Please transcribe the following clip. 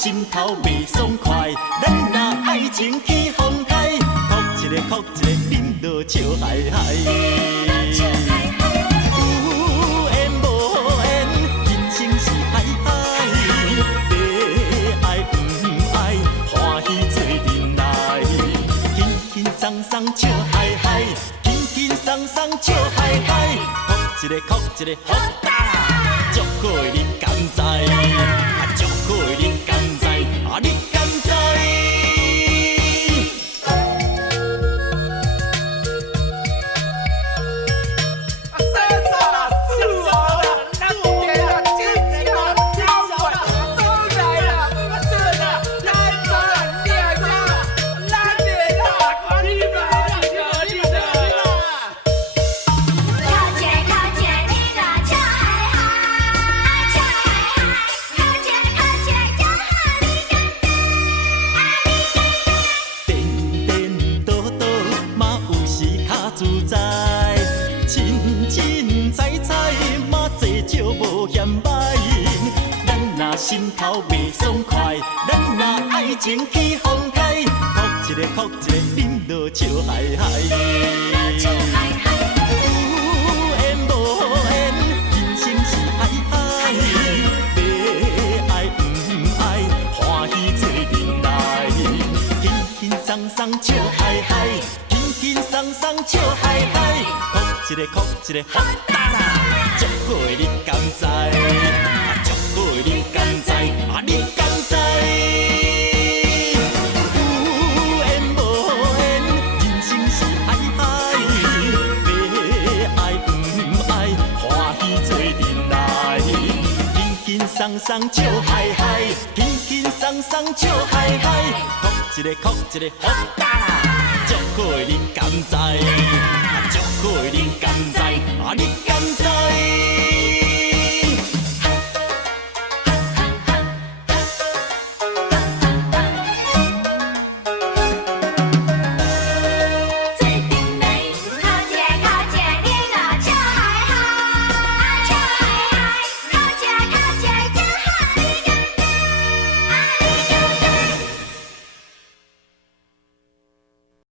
心头袂爽快，咱若爱情去放开，哭一个哭一个，饮落笑嗨嗨。有缘无缘，人生是海海，要爱不爱，欢喜做阵来，轻轻松松笑嗨嗨，轻轻松松笑嗨嗨，哭一个哭一个，好大啦，足好的你敢知？足好的你敢知？你敢知？心头袂爽快，咱若爱情去放开，哭一个哭一个，饮落笑嗨嗨。有缘无缘，人生是海海，要爱不爱，欢喜做阵来，轻轻松松笑嗨嗨，轻轻松松笑嗨嗨，哭一个哭一个，好大啦，足好的你敢知？好的你敢知？你敢知？有缘无缘，人生是海海，要爱不爱，欢喜做阵来，轻轻松松笑嗨嗨，轻轻松松笑嗨嗨，哭一个哭一个，好大啦，足好的你敢知？足好的你敢知？你敢知？